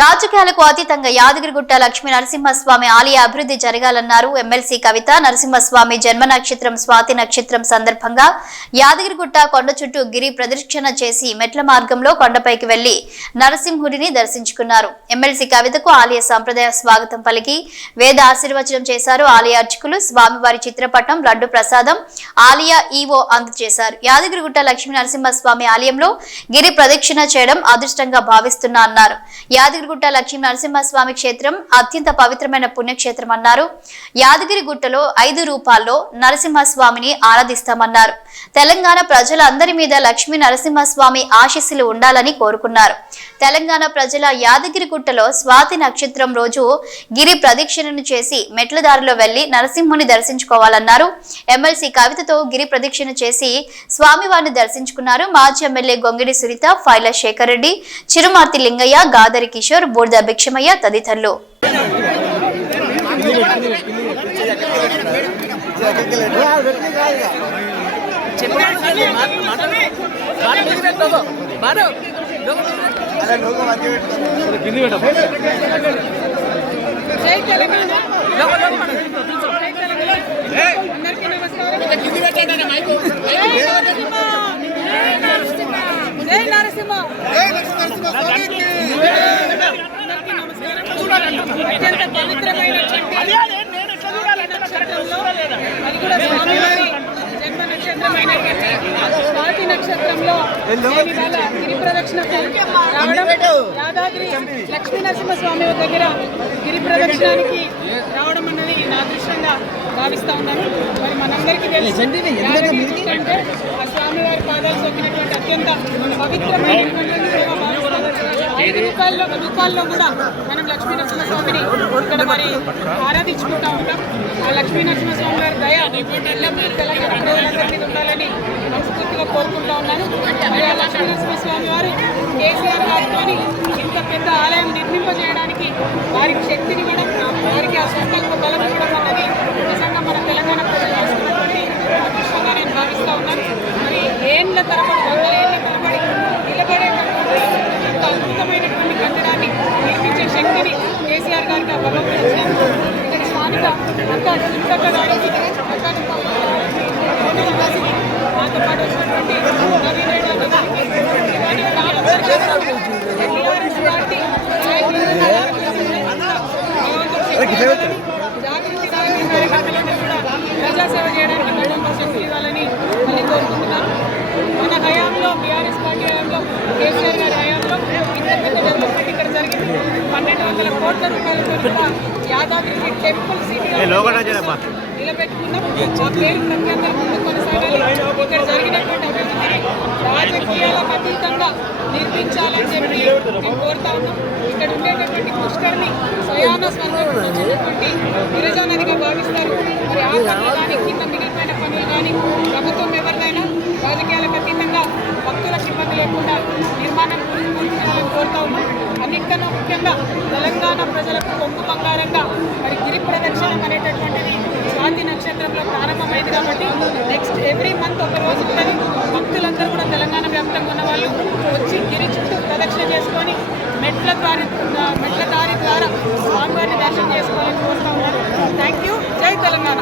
రాజకీయాలకు అతీతంగా యాదగిరిగుట్ట లక్ష్మీ నరసింహస్వామి ఆలయ అభివృద్ధి జరగాలన్నారు ఎమ్మెల్సీ కవిత. నరసింహస్వామి జన్మ నక్షత్రం స్వాతి నక్షత్రం సందర్భంగా యాదగిరిగుట్ట కొండ చుట్టూ గిరి ప్రదక్షిణ చేసి మెట్ల మార్గంలో కొండపైకి వెళ్లి నరసింహుడిని దర్శించుకున్నారు. ఎమ్మెల్సీ కవితకు ఆలయ సంప్రదాయ స్వాగతం పలికి వేద ఆశీర్వచనం చేశారు. ఆలయ అర్చకులు స్వామివారి చిత్రపటం లడ్డు ప్రసాదం ఆలయ ఈవో అందజేశారు. యాదగిరిగుట్ట లక్ష్మీ నరసింహస్వామి ఆలయంలో గిరి ప్రదక్షిణ చేయడం అదృష్టంగా భావిస్తున్నా అన్నారు. యాదగిరిగుట్ట లక్ష్మీ నరసింహస్వామి క్షేత్రం అత్యంత పవిత్రమైన పుణ్యక్షేత్రం అన్నారు. యాదగిరిగుట్టలో 5 రూపాల్లో నరసింహస్వామిని ఆరాధిస్తామన్నారు. తెలంగాణ ప్రజలందరి మీద లక్ష్మీ నరసింహస్వామి ఆశీస్సులు ఉండాలని కోరుకున్నారు. తెలంగాణ ప్రజల యాదగిరిగుట్టలో స్వాతి నక్షత్రం రోజు గిరి ప్రదక్షిణను చేసి మెట్ల దారిలో వెళ్లి నరసింహుని దర్శించుకోవాలన్నారు. ఎమ్మెల్సీ కవితతో గిరి ప్రదక్షిణ చేసి స్వామివారిని దర్శించుకున్నారు. మాజీ ఎమ్మెల్యే గొంగిడి సునీత, ఫైల శేఖర్ రెడ్డి, చిరుమార్తి లింగయ్య, గాదరి కిషోర్, బూర్ద భిక్షమయ్య తదితరులు. అత్యంత పవిత్రమైన జన్మ నక్షత్రమైన స్వాతి నక్షత్రంలో గిరి ప్రదక్షిణ రావడం, యాదాద్రి లక్ష్మీ నరసింహస్వామి దగ్గర గిరి ప్రదక్షిణానికి రావడం అన్నది నా అదృష్టంగా భావిస్తా ఉన్నాను. మరి మనందరికీ తెలుసు అంటే ఆ స్వామివారి పాదాలు సోకినటువంటి అత్యంత పవిత్రమైనటువంటి రూపాల్లో కూడా మనం లక్ష్మీ నరసింహస్వామిని ఇక్కడ మరి ఆరాధించుకుంటా ఉంటాం. ఆ లక్ష్మీ నరసింహస్వామి గారి దయ తెలంగాణ ప్రజలందరినీ ఉండాలని మనస్ఫూర్తిగా కోరుకుంటా ఉన్నాను. మరి ఆ లక్ష్మీ నరసింహస్వామి వారు కేసీఆర్ గారితో ఇంత పెద్ద ఆలయం నిర్మింపజేయడానికి వారికి శక్తిని ఇవ్వడం, వారికి ఆ సంకల్ప బలం ఇవ్వడం అన్నది నిజంగా మన తెలంగాణ ప్రజలు చేసుకున్నటువంటి అదృష్టంగా నేను భావిస్తూ ఉన్నాను. మరి ఏళ్ళ తరబడి 100 ఏళ్ళ తరబడి నిలబడేటటువంటి ఇంత అద్భుతమైనటువంటి కట్టడాన్ని నిర్మించే శక్తిని కేసీఆర్ గారికి ఆ భగవంతుడు ఇచ్చారు. ఇక్కడ స్థానిక అంతా చుట్టుపక్కల గారికి మాతో పాటు వచ్చినటువంటి నవీన్ రెడ్డి ప్రజాసేవ చేయడానికి మేడం శక్తి ఇవ్వాలని మళ్ళీ కోరుకుంటున్నాను. మన హయాంలో బీఆర్ఎస్ పార్టీ హయాంలో కేసీఆర్ గారి హయాంలో ఇంత పెద్ద డెవలప్మెంట్ ఇక్కడ జరిగింది. 1200 కోట్ల రూపాయలతో కూడా యాదాద్రి టెంపుల్ సిటీ నిలబెట్టుకున్నాం. ఆ పేరు ప్రతి అందరూ ముందు కొనసాగాలి. ఇక్కడ జరిగినటువంటి అభివృద్ధిని రాజకీయాలకు అతీతంగా నిర్మించాలని చెప్పి మేము కోరుతా ఉన్నాం. ఇక్కడ ఉండేటటువంటి పుష్కర్ని స్వయాన స్వర్గంలో వచ్చినటువంటి గిరిజా నదిగా భావిస్తారు. మరి ఆ పనులు కానీ కింద మిగిలిపోయిన పనులు కానీ ప్రభుత్వం ఎవరిదైనా రాజకీయాలకు అతీతంగా భక్తులకు ఇబ్బంది లేకుండా నిర్మాణం పూర్తి చేయాలని కోరుతా ఉన్నాం. అన్నింటికన్నా ముఖ్యంగా తెలంగాణ ప్రజలకు కొంగు బంగారంగా మరి గిరి ప్రదక్షిణం అనేటటువంటిది స్వాతి నక్షత్రంలో ప్రారంభమైంది కాబట్టి నెక్స్ట్ ఎవ్రీ మంత్ ఒక రోజు ఉంటుంది. భక్తులందరూ కూడా తెలంగాణ వ్యాప్తంగా ఉన్న వాళ్ళు వచ్చి గిరి చుట్టూ ప్రదక్షిణ చేసుకొని మెట్ల దారి ద్వారా స్వామివారిని దర్శనం చేసుకోవాలని కోరుతా ఉన్నారు. Thank you. జై తెలంగాణ.